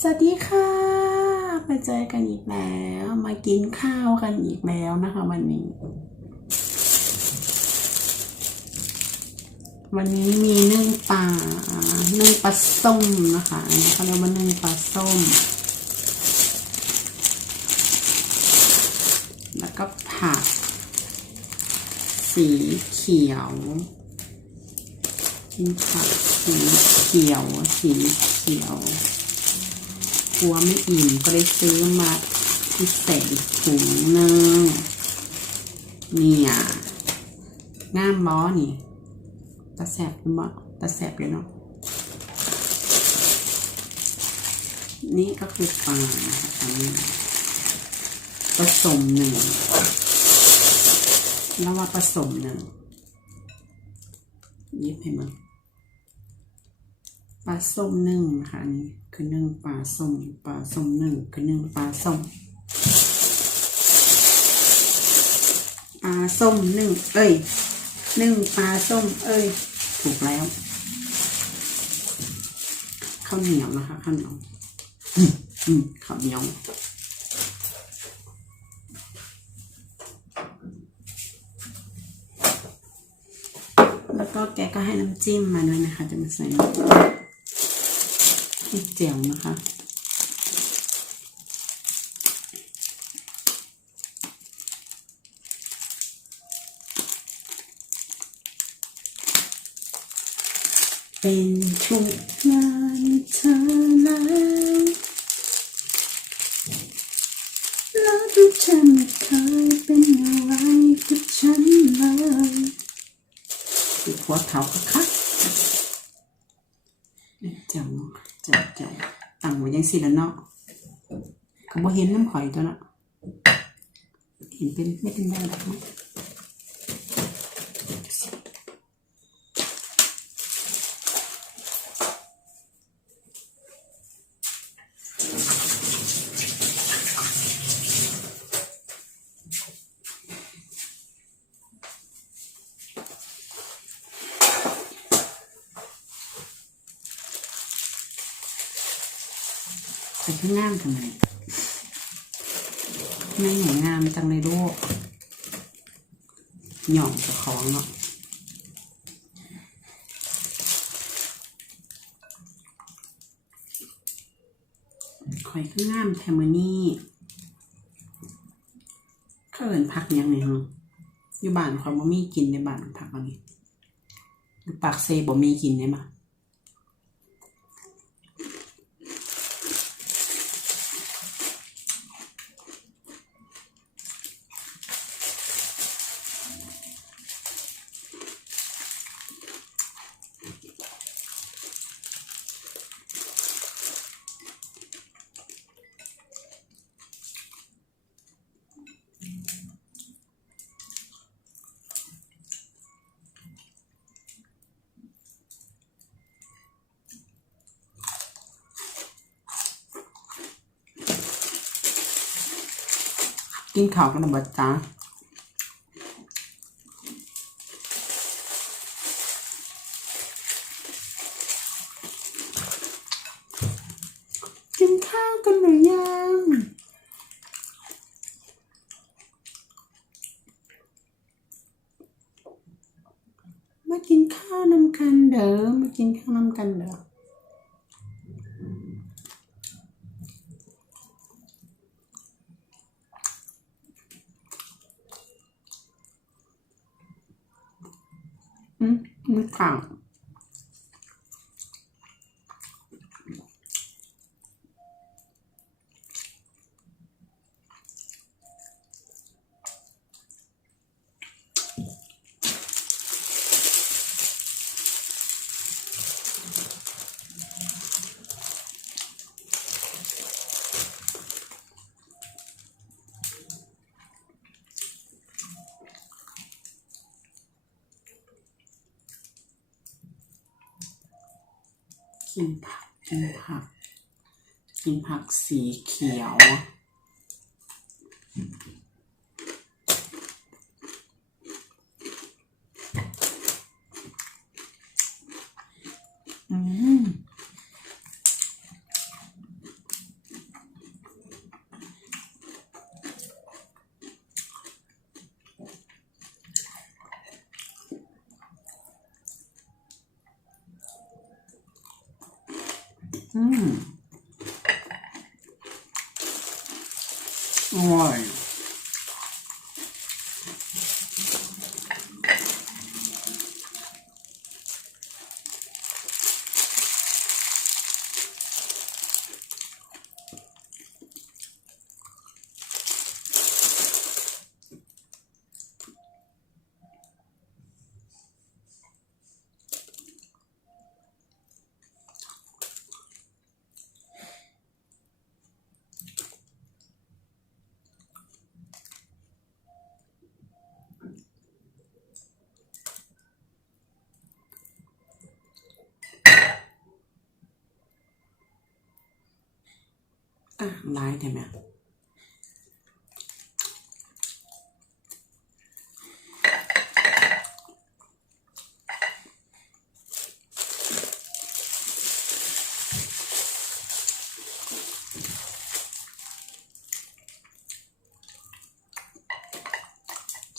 สวัสดีค่ะมาเจอกันอีกแล้วมากินข้าวกันอีกแล้วนะคะวันนี้มีนึ่งปลาส้มนะคะอันนี้เขาเรียกว่านึ่งปลาส้มแล้วก็ผักสีเขียวกินผักสีเขียวกลัวไม่อิ่มก็เลยซื้อมาพิเศษถุงนึงเนี่ยง่ามล้อนี่ตาแสบหรือเปล่าตาแสบเลยเนาะนี่ก็คือปลานะคะผสมหนึ่งแล้วว่าผสมหนึ่งยิบให้มันปลาส้มนึ่งนะคะนี่คือนึ่งปลาส้มนึ่งคือนึ่งปลาส้มนึ่งนึ่งปลาส้มถูกแล้วข้าวเหนียวนะคะข้าวเหนียวข้าวเหนียวแล้วก็แกก็ให้น้ำจิ้มมาด้วยนะคะจะมาใส่พริกเจียวนะคะเป็นทุกงานเธอแล้วทุกฉันไม่เคยเป็นอะไรกับฉันเลยคือหัวเท้าคักเจ้าตั้งไว้ยังสิแล้วเนาะเขาบอกเห็นน้ำข่อยตัวเนาะเห็นเป็นไม่เป็นได้หรอกเนาะแต่ข้างงามทำไมไม่หนูงามจังเลยลูกหย่องจะคล้องเนาะข่อยข้างงามแทมเมอนี่เขาเอิ้นผักยังไงฮะอยู่บ้านข่อยบ่มีกินในบ้านผักอันนี้อยู่ปากเซบ่มีกินได้มากินข้าวกันนะบัดจ้ากินข้าวกันหรือยังมากินข้าวนำกันเด้อมากินข้าวนำกันเด้อไม่ข่าวกินผักสีเขียว อร่อยร้ายได้ไหม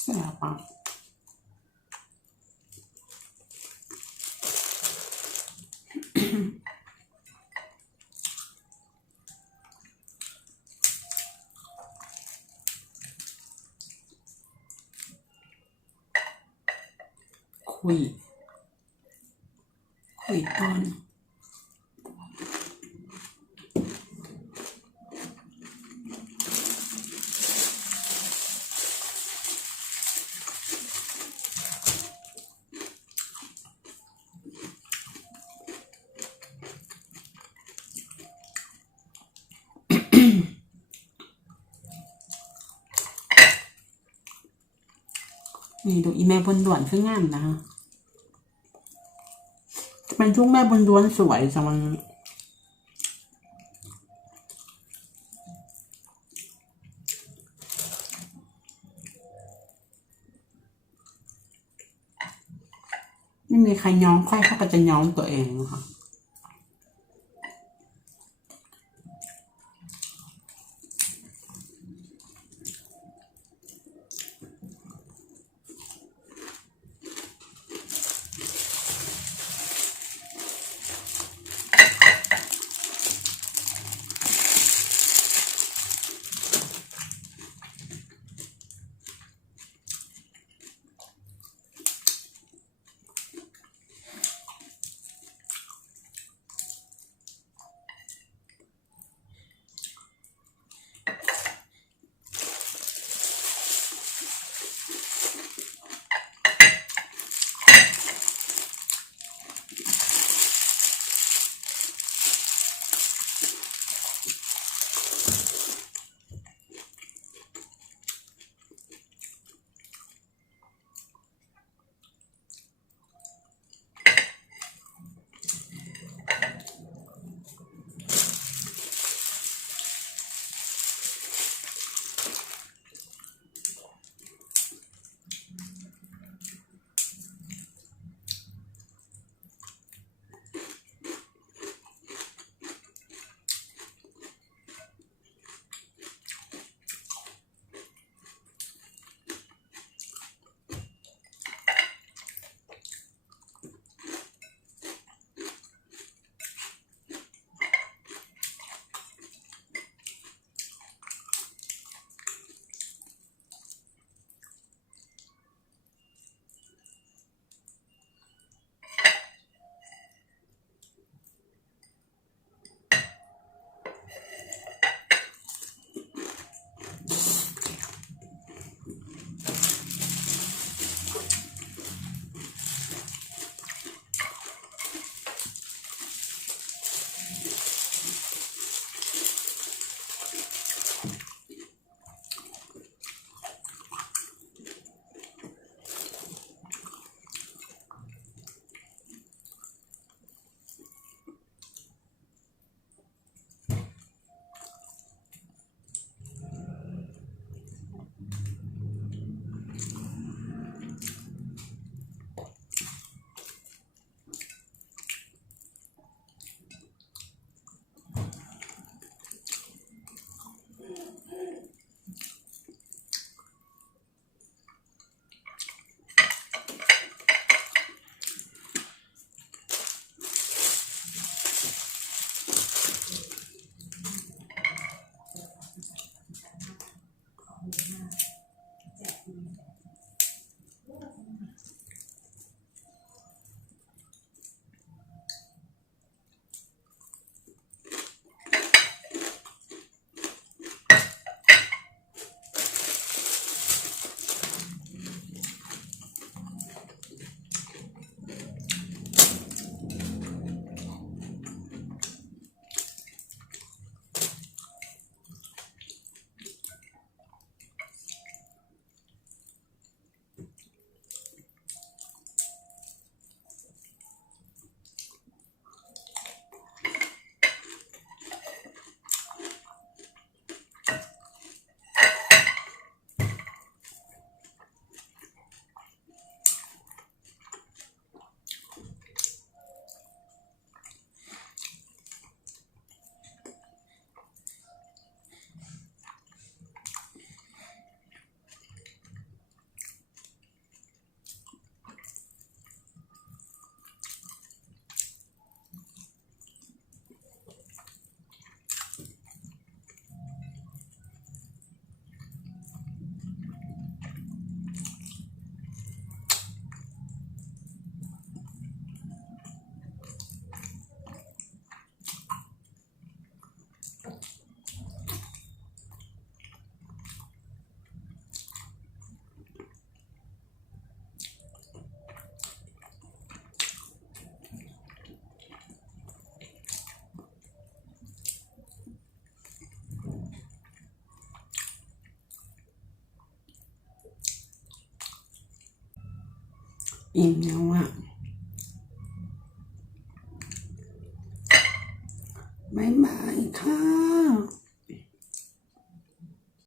แซ่บอ่ะคุยก่อนนี่ดูอีแม่บนด่วนคืองามนะฮะเป็นทุกแม่บนด่วนสวยจังมันไม่มีใครย้อมค่อยเขาก็จะย้อมตัวเองนะคะ อิ่มแล้วอ่ะบ๊ายบายค่ะ